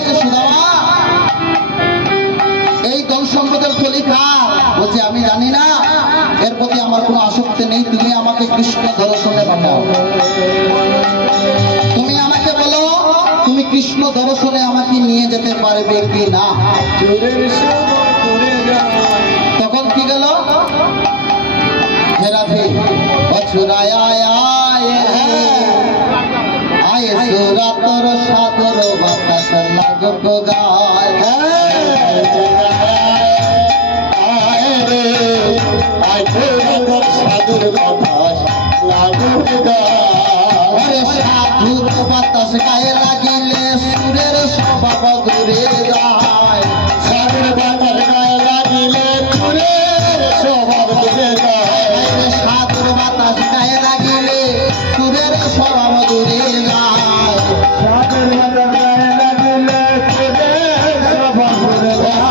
বলছে সুদামা এই ধন সম্পদের থলি কার? বলছে আমি জানি না, এর প্রতি আমার কোনো আসক্তি নেই, তুমি আমাকে কৃষ্ণ দর্শনে পাঠাও। তুমি আমাকে বলো তুমি কৃষ্ণ দর্শনে আমাকে নিয়ে যেতে পারবে কি না। তখন কি গেল, রাধে অছুরায় আয় সুরা তোর সাদর বাতাস লাগব গায়, সাধুর বাতাস লাগব গায়, সাধুর বাতাস গায়ে লাগিলে সুরের স্বভাব দূরে যায়, সাধুর বাতাস গায়ে লাগিলে সুরের স্বভাব দূরে যায়, সাধুর বাতাস গায়ে লাগিলে সুরের স্বভাব দূরে যায়, সাধুর বাতাস গায়ে লাগিলে সুরের স্বভাব দূরে যায়।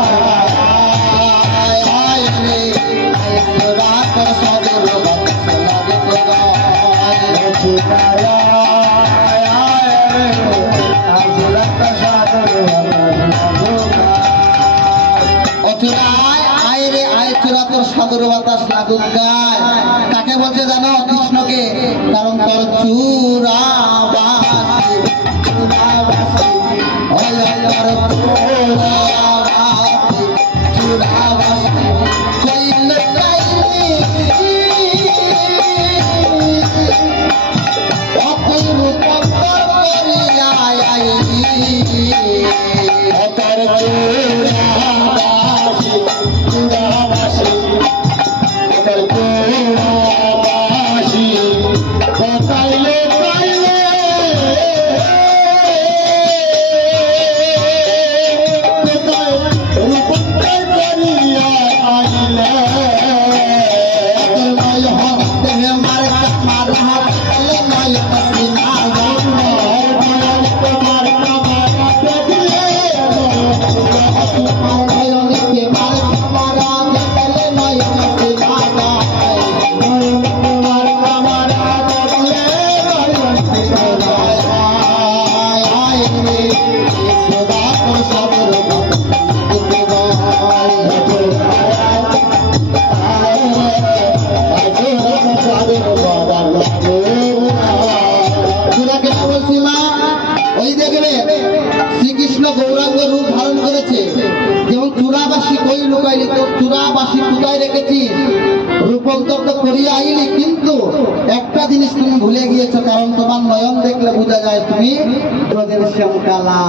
সাদর বাতাস লাগুক গায়, কাকে বলছে জানো? কৃষ্ণকে। কারণ তোর চূড়াবাসী চূড়াবাসী চূড়াবাসী কইল শ্রীকৃষ্ণ গৌরাঙ্গ রূপ ধারণ করেছে। যেমন চূড়াবাসী কই লুকাইলি, তোর চূড়াবাসী কোথায় রেখেছিস? রূপান্তর তো করিয়া আইলি, কিন্তু একটা জিনিস তুমি ভুলে গিয়েছো, কারণ তোমার নয়ন দেখলে বোঝা যায় তুমি ব্রজের শ্যামকালা।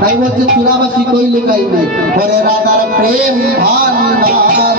তাই বলছে চূড়াবাসী কই লুকাইলি, ওরে রাধার প্রেম ভান্ডার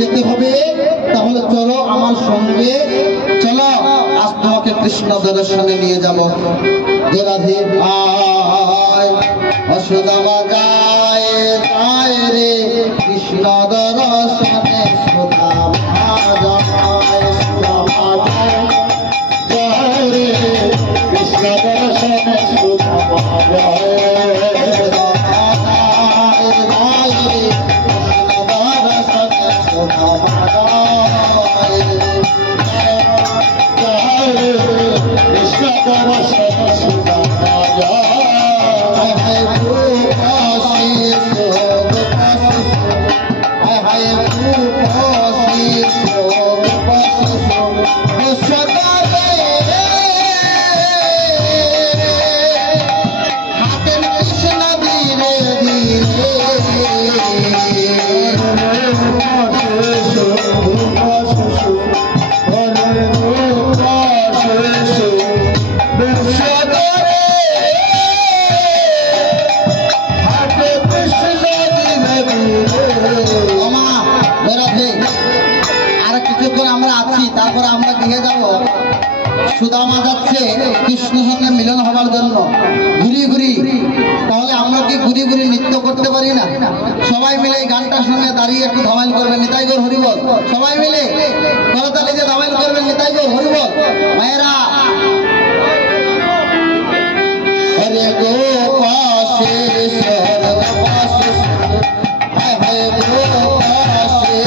যেতে হবে, তাহলে চলো আমার সঙ্গে চলো, আজ তোমাকে কৃষ্ণ দর্শনে নিয়ে যাব। যে রাধে আয় অসুদামা যায় যায় রে কৃষ্ণ দর্শনে সুদামা যায় সুদামা যায় যায় রে কৃষ্ণ দর্শনে সুদামা যায় সুদামা যাচ্ছে কৃষ্ণের সঙ্গে মিলন হবার জন্য ঘুরি ঘুরি। তাহলে আমরা কি ঘুরি ঘুরি নৃত্য করতে পারি না? সবাই মিলে এই গানটার সঙ্গে দাঁড়িয়ে একটু ধামাইল করবেন, নিতাই গৌর হরিবল। সবাই মিলে করতালি দিয়ে ধামাইল করবেন, নিতাই গৌর হরিবল। মায়েরা হরে গো পাশে স্বর্গ পাশে হায় হায় গো পাশে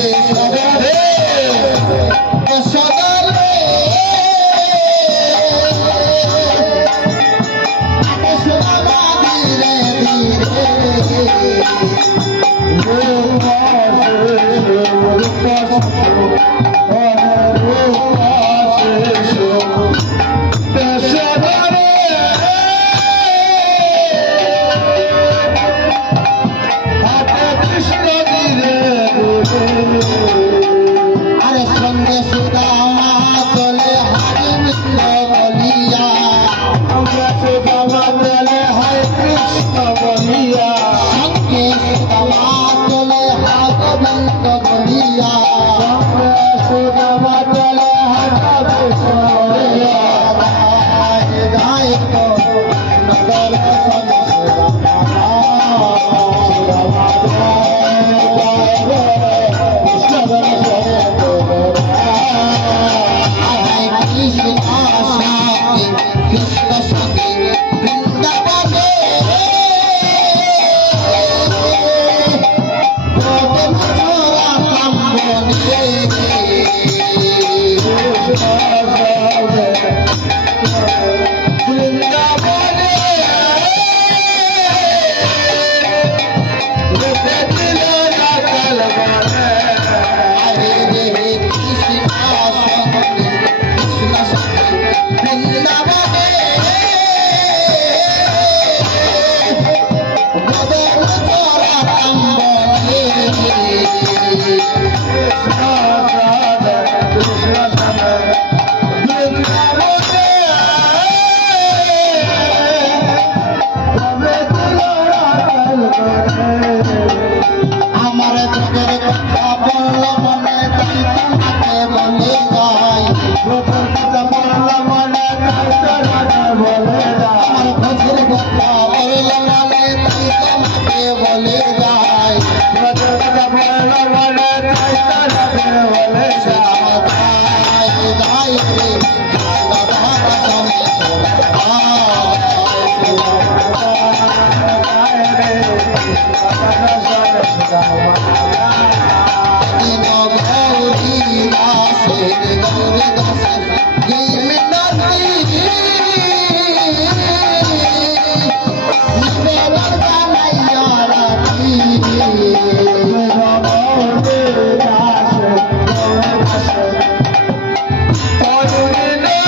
Oh,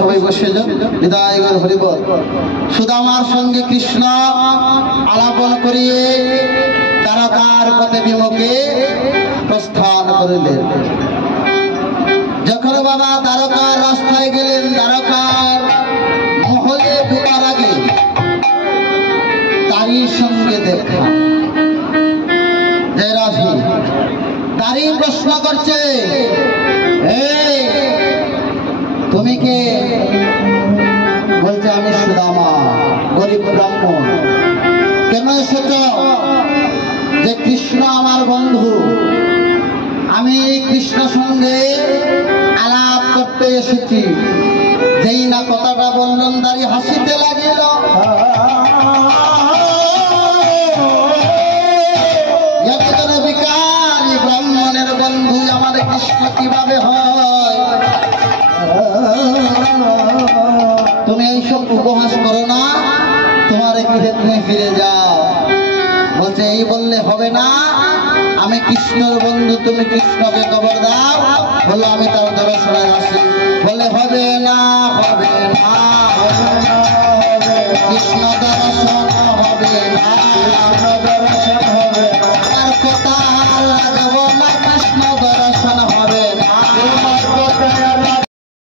সবাই বসে যান। বিদায় গর হরিবল। সুদামার সঙ্গে কৃষ্ণ আলাপন করিয়ে দ্বারকার পথে বিমুখে প্রস্থান করিলেন। যখন বাবা দ্বারকার রাস্তায় গেলেন, দ্বারকার মহলে ঢোকার আগে তারই সঙ্গে দেখা। জয় রাধে। তারই প্রশ্ন করছে, তুমি কে? বলছে আমি সুদামা, গরিব ব্রাহ্মণ। কেন এসেছ? যে কৃষ্ণ আমার বন্ধু, আমি কৃষ্ণ সঙ্গে আলাপ করতে এসেছি। যেই না কথাটা বললেন, দাঁড়িয়ে হাসিতে লাগিল। একজন ভিখারি ব্রাহ্মণের বন্ধু আমার কৃষ্ণ কিভাবে হয়? তুমি এইসব উপহাস করো না, তোমার গৃহে তুমি ফিরে যাও। বলছে এই বললে হবে না, আমি কৃষ্ণর বন্ধু, তুমি কৃষ্ণকে খবর দাও। বললো আমি তার দর্শনে আসি। বলে হবে না,